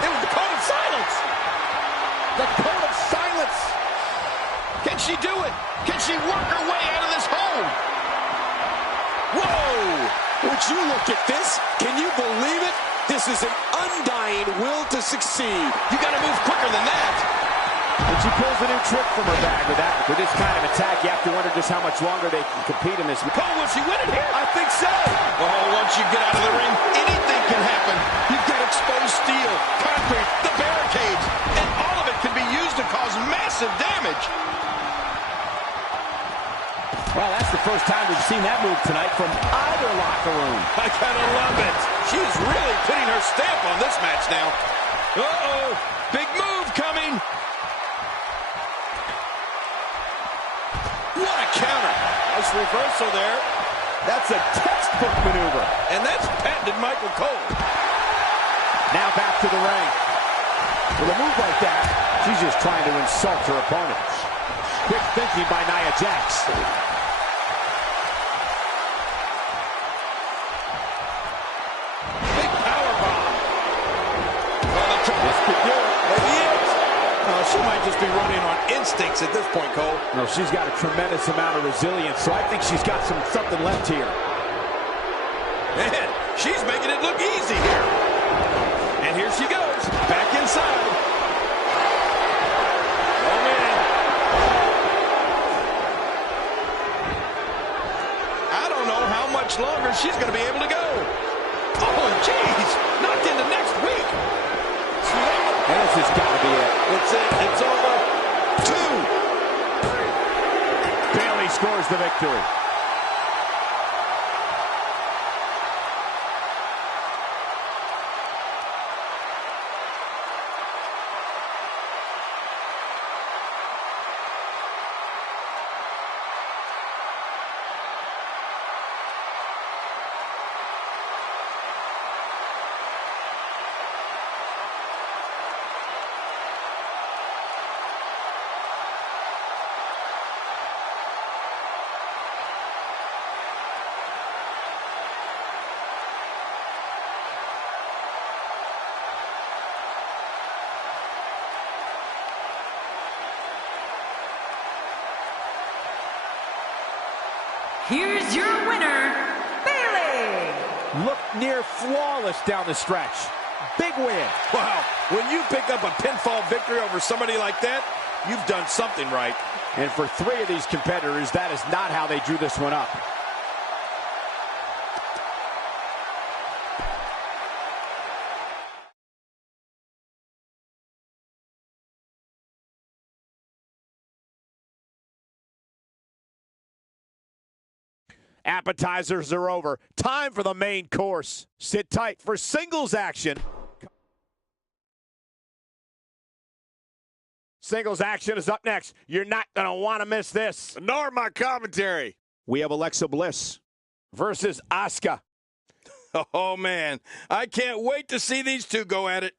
It was the code of silence! The code of silence! Can she do it? Can she work her way out of this hole? Whoa! Would you look at this? Can you believe it? This is an undying will to succeed. You got to move quicker than that. And she pulls a new trick from her bag with this kind of attack. You have to wonder just how much longer they can compete in this. Cole, will she win it here? I think so. Oh, once you get out of the ring, anything can happen. You've got exposed steel, concrete, the barricades, and all of it can be used to cause massive damage. Well, that's the first time we've seen that move tonight from either locker room. I kind of love it. She is really putting her stamp on this match now. Uh-oh, big move coming. What a counter. Nice reversal there. That's a textbook maneuver. And that's patented Michael Cole. Now back to the ring. With a move like that, she's just trying to insult her opponent. Quick thinking by Nia Jax. Big power bomb. This could do it. Maybe it is. Oh, she might just be running on instincts at this point, Cole. No, she's got a tremendous amount of resilience, so I think she's got something left here. Man, she's making it look easy here. And here she goes, back inside. Oh, man. I don't know how much longer she's going to be able to go. Oh, jeez, knocked into next week. And this has got to be it. It's it. It's over. 2. Bayley scores the victory. Here's your winner, Bayley. Look near flawless down the stretch. Big win. Wow, when you pick up a pinfall victory over somebody like that, you've done something right. And for 3 of these competitors, that is not how they drew this one up. Appetizers are over. Time for the main course. Sit tight for singles action. Singles action is up next. You're not going to want to miss this. Nor my commentary. We have Alexa Bliss Versus Asuka. Oh, man. I can't wait to see these two go at it.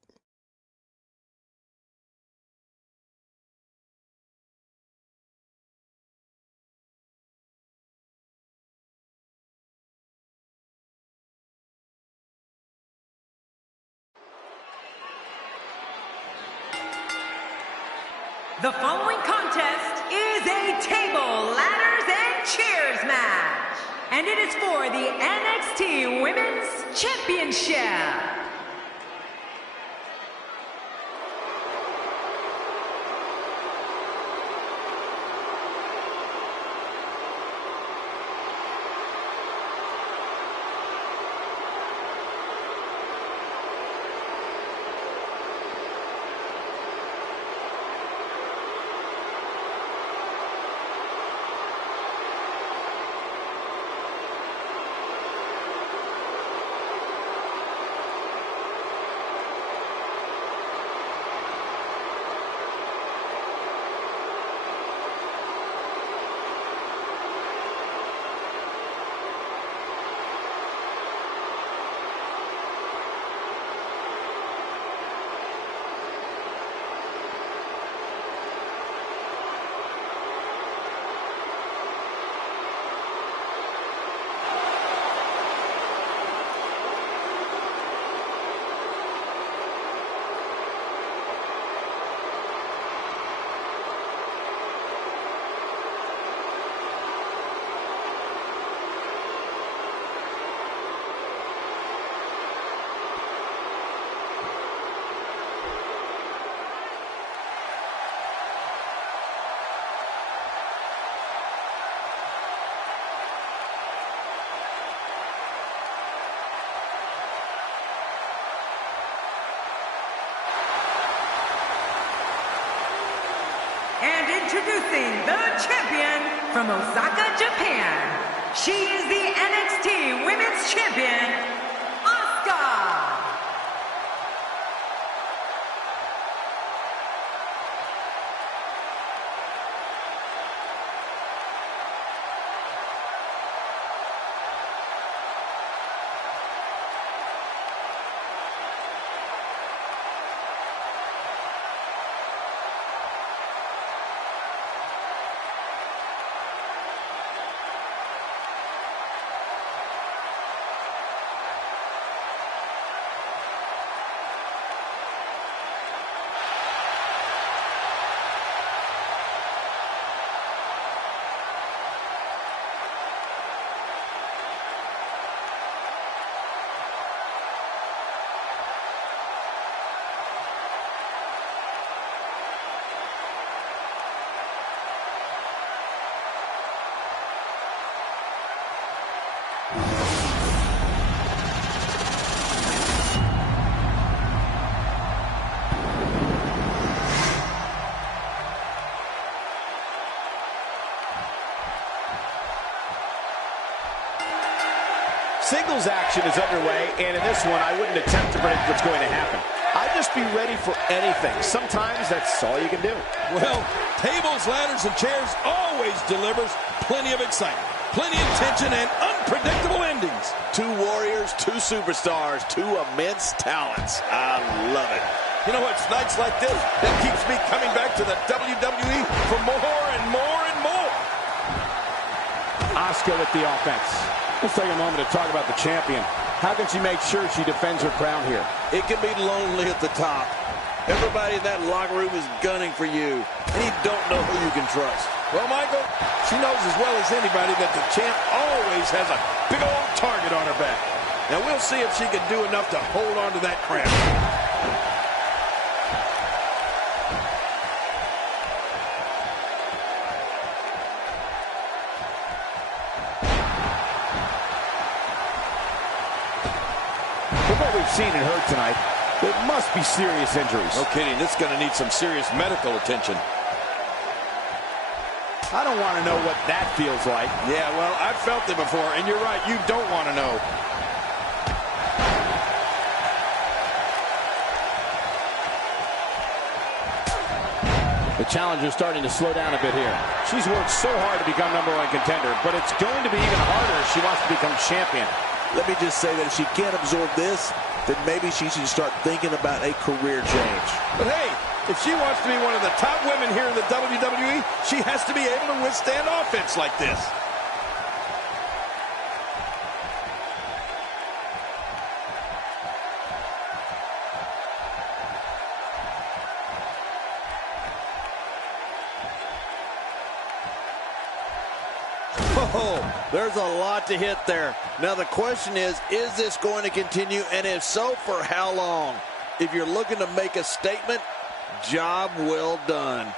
The following contest is a table, ladders, and chairs match. And it is for the NXT Women's Championship. And introducing the champion from Osaka, Japan. She is the NXT Women's Champion, Asuka. Singles action is underway, and in this one, I wouldn't attempt to predict what's going to happen. I'd just be ready for anything. Sometimes that's all you can do. Well, tables, ladders, and chairs always delivers plenty of excitement, plenty of tension, and unpredictable endings. Two warriors, two superstars, two immense talents. I love it. You know, it's nights like this that keeps me coming back to the WWE for more and more and more. Asuka with the offense. Let's take a moment to talk about the champion. How can she make sure she defends her crown here? It can be lonely at the top. Everybody in that locker room is gunning for you, and you don't know who you can trust. Well, Michael, she knows as well as anybody that the champ always has a big old target on her back. Now, we'll see if she can do enough to hold on to that crown. What we've seen and heard tonight, there must be serious injuries. No kidding, this is going to need some serious medical attention. I don't want to know what that feels like. Yeah, well, I've felt it before, and you're right, you don't want to know. The challenger's starting to slow down a bit here. She's worked so hard to become #1 contender, but it's going to be even harder if she wants to become champion. Let me just say that if she can't absorb this, then maybe she should start thinking about a career change. But hey, if she wants to be one of the top women here in the WWE, she has to be able to withstand offense like this. Oh, there's a lot to hit there. Now the question is this going to continue? And if so, for how long? If you're looking to make a statement, job well done.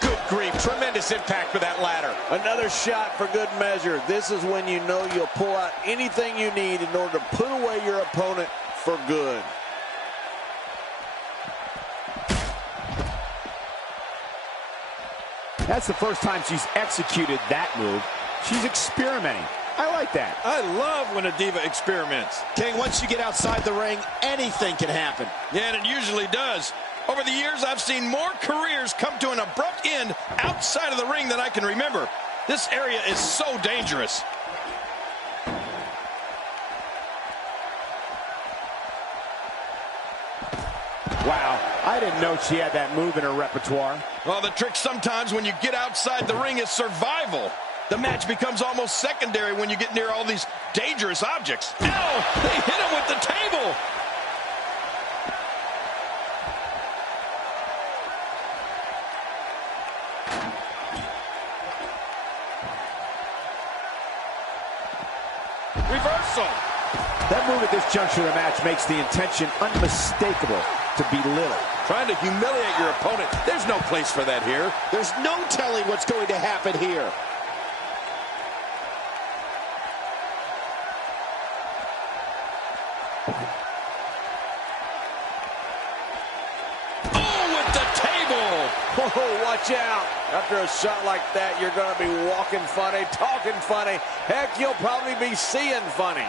Good grief, tremendous impact with that ladder. Another shot for good measure. This is when you know you'll pull out anything you need in order to put away your opponent for good. That's the first time she's executed that move. She's experimenting. I like that. I love when a diva experiments. King, once you get outside the ring, anything can happen. Yeah, and it usually does. Over the years, I've seen more careers come to an abrupt end outside of the ring than I can remember. This area is so dangerous. Wow, I didn't know she had that move in her repertoire. Well, the trick sometimes when you get outside the ring is survival. The match becomes almost secondary when you get near all these dangerous objects. Ow! They hit him with the table! Reversal! That move at this juncture of the match makes the intention unmistakable to belittle. Trying to humiliate your opponent. There's no place for that here. There's no telling what's going to happen here. Oh, with the table! Oh, watch out. After a shot like that, you're going to be walking funny, talking funny. Heck, you'll probably be seeing funny.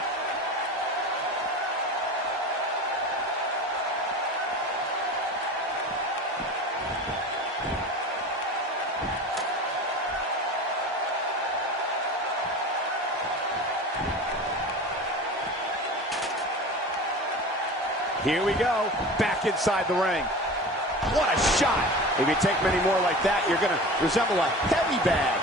Here we go, back inside the ring. What a shot. If you take many more like that, you're going to resemble a heavy bag.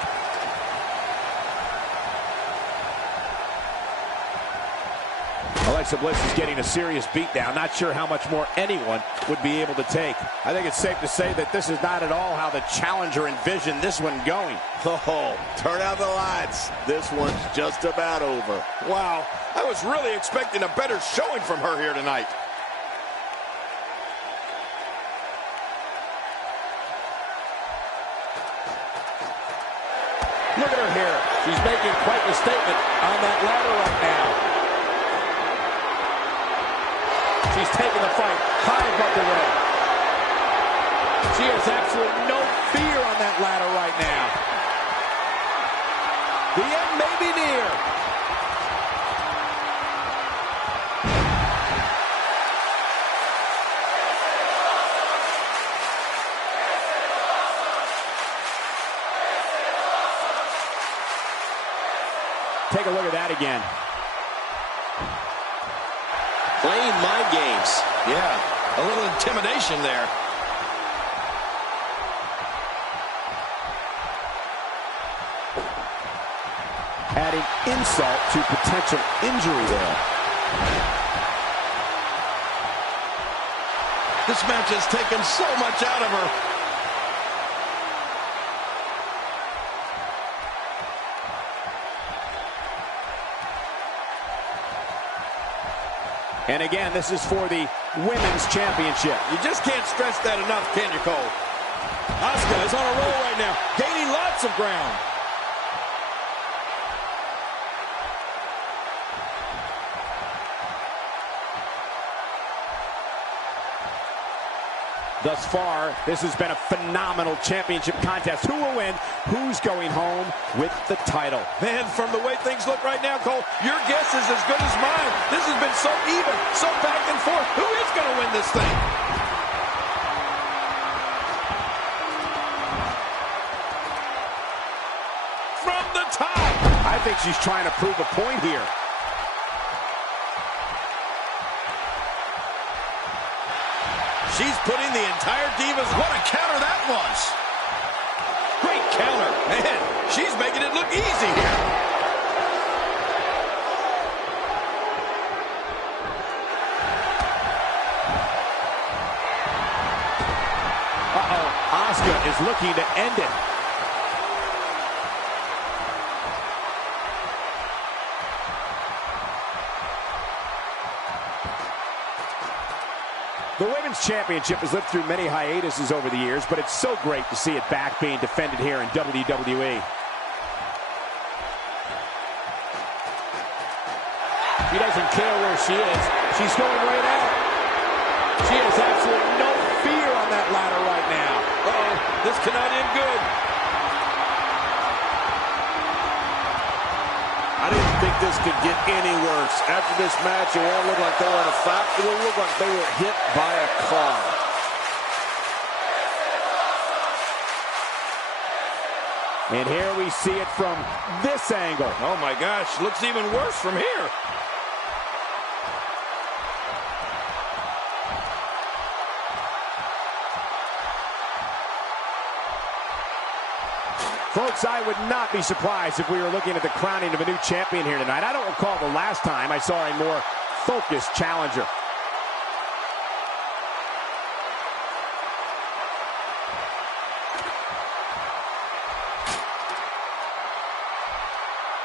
Alexa Bliss is getting a serious beatdown. Not sure how much more anyone would be able to take. I think it's safe to say that this is not at all how the challenger envisioned this one going. Oh, turn out the lights. This one's just about over. Wow, I was really expecting a better showing from her here tonight. Look at her here. She's making quite the statement on that ladder right now. She's taking the fight high above the ring. She has absolutely no fear on that ladder right now. The end may be near. Take a look at that again. Playing mind games. Yeah, a little intimidation there. Adding insult to potential injury there. This match has taken so much out of her. And again, this is for the Women's Championship. You just can't stress that enough, can you, Cole? Asuka is on a roll right now, gaining lots of ground. Thus far, this has been a phenomenal championship contest. Who will win? Who's going home with the title? Man, from the way things look right now, Cole, your guess is as good as mine. This has been so even, so back and forth. Who is going to win this thing? From the top. I think she's trying to prove a point here. She's putting the entire Divas. What a counter that was. Great counter. Man, she's making it look easy here. Asuka is looking to end it. The Women's Championship has lived through many hiatuses over the years, but it's so great to see it back being defended here in WWE. She doesn't care where she is. She's going right out. She has absolutely no fear on that ladder right now. Uh-oh, this cannot end good. I didn't think this could get any worse. After this match, it won't look like they were in a fight. It will look like they were hit by a car. And here we see it from this angle. Oh my gosh, looks even worse from here. Folks, I would not be surprised if we were looking at the crowning of a new champion here tonight. I don't recall the last time I saw a more focused challenger.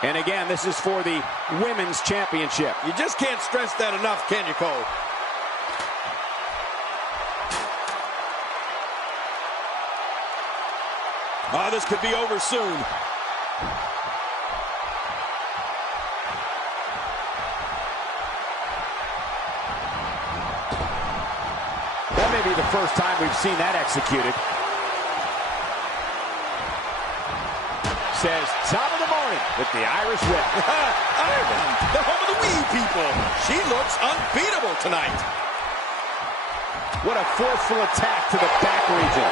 And again, this is for the Women's Championship. You just can't stress that enough, can you, Cole? Oh, this could be over soon. That may be the first time we've seen that executed. Says top of the morning with the Irish whip. Ireland, the home of the wee people. She looks unbeatable tonight. What a forceful attack to the back region.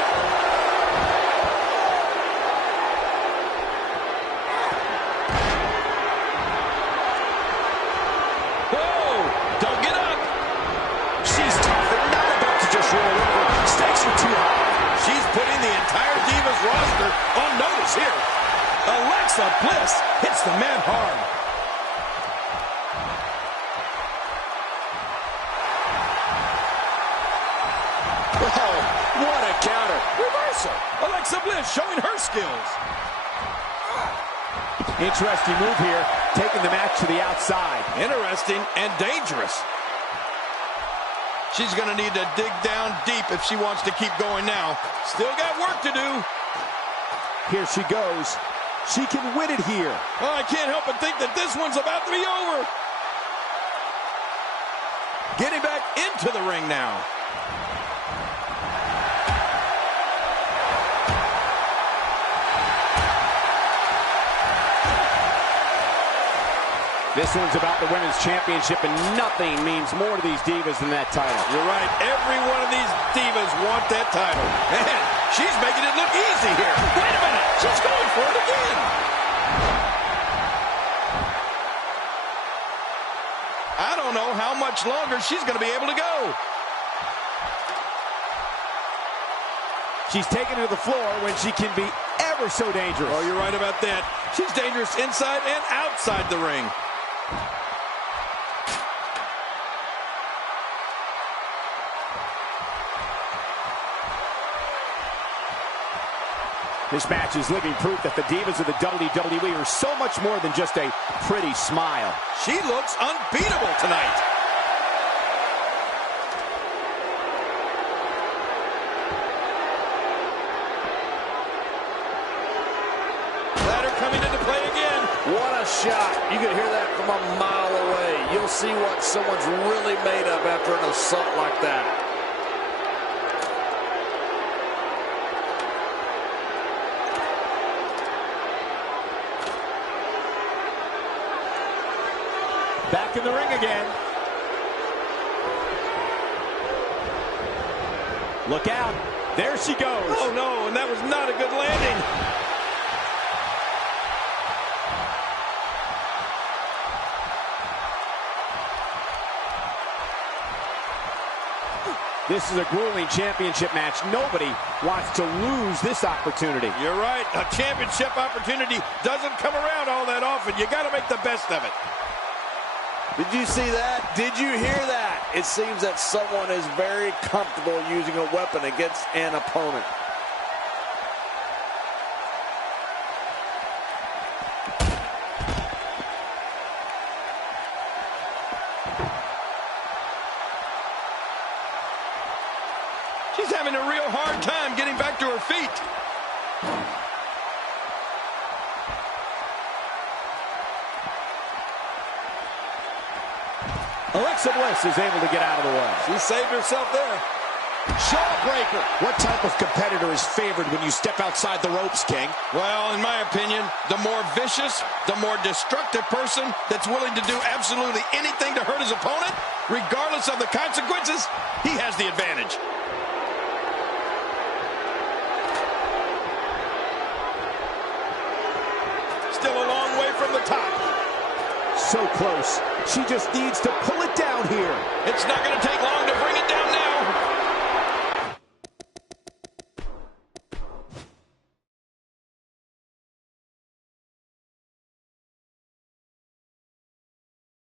Roster on notice here. Alexa Bliss hits the man hard. Oh, what a counter. Reversal. Alexa Bliss showing her skills. Interesting move here, taking the match to the outside. Interesting and dangerous. She's going to need to dig down deep if she wants to keep going now. Still got work to do. Here she goes. She can win it here. Oh, I can't help but think that this one's about to be over. Getting back into the ring now. This one's about the Women's Championship, and nothing means more to these divas than that title. You're right. Every one of these divas want that title. Man, she's making it look easy here. Wait a minute. She's going for it again. I don't know how much longer she's going to be able to go. She's taken to the floor when she can be ever so dangerous. Oh, you're right about that. She's dangerous inside and outside the ring. This match is living proof that the divas of the WWE are so much more than just a pretty smile. She looks unbeatable tonight. Ladder coming into play again. What a shot. You can hear that from a mile away. You'll see what someone's really made of after an assault like that. Back in the ring again. Look out. There she goes. Oh, no, and that was not a good landing. This is a grueling championship match. Nobody wants to lose this opportunity. You're right. A championship opportunity doesn't come around all that often. You got to make the best of it. Did you see that? Did you hear that? It seems that someone is very comfortable using a weapon against an opponent. She's having a real hard time getting back to her feet. Alexa Bliss is able to get out of the way. She saved herself there. Jawbreaker. What type of competitor is favored when you step outside the ropes, King? Well, in my opinion, the more vicious, the more destructive person that's willing to do absolutely anything to hurt his opponent, regardless of the consequences, he has the advantage. Still a long way from the top. So close. She just needs to pull it down here. It's not going to take long to bring it down now.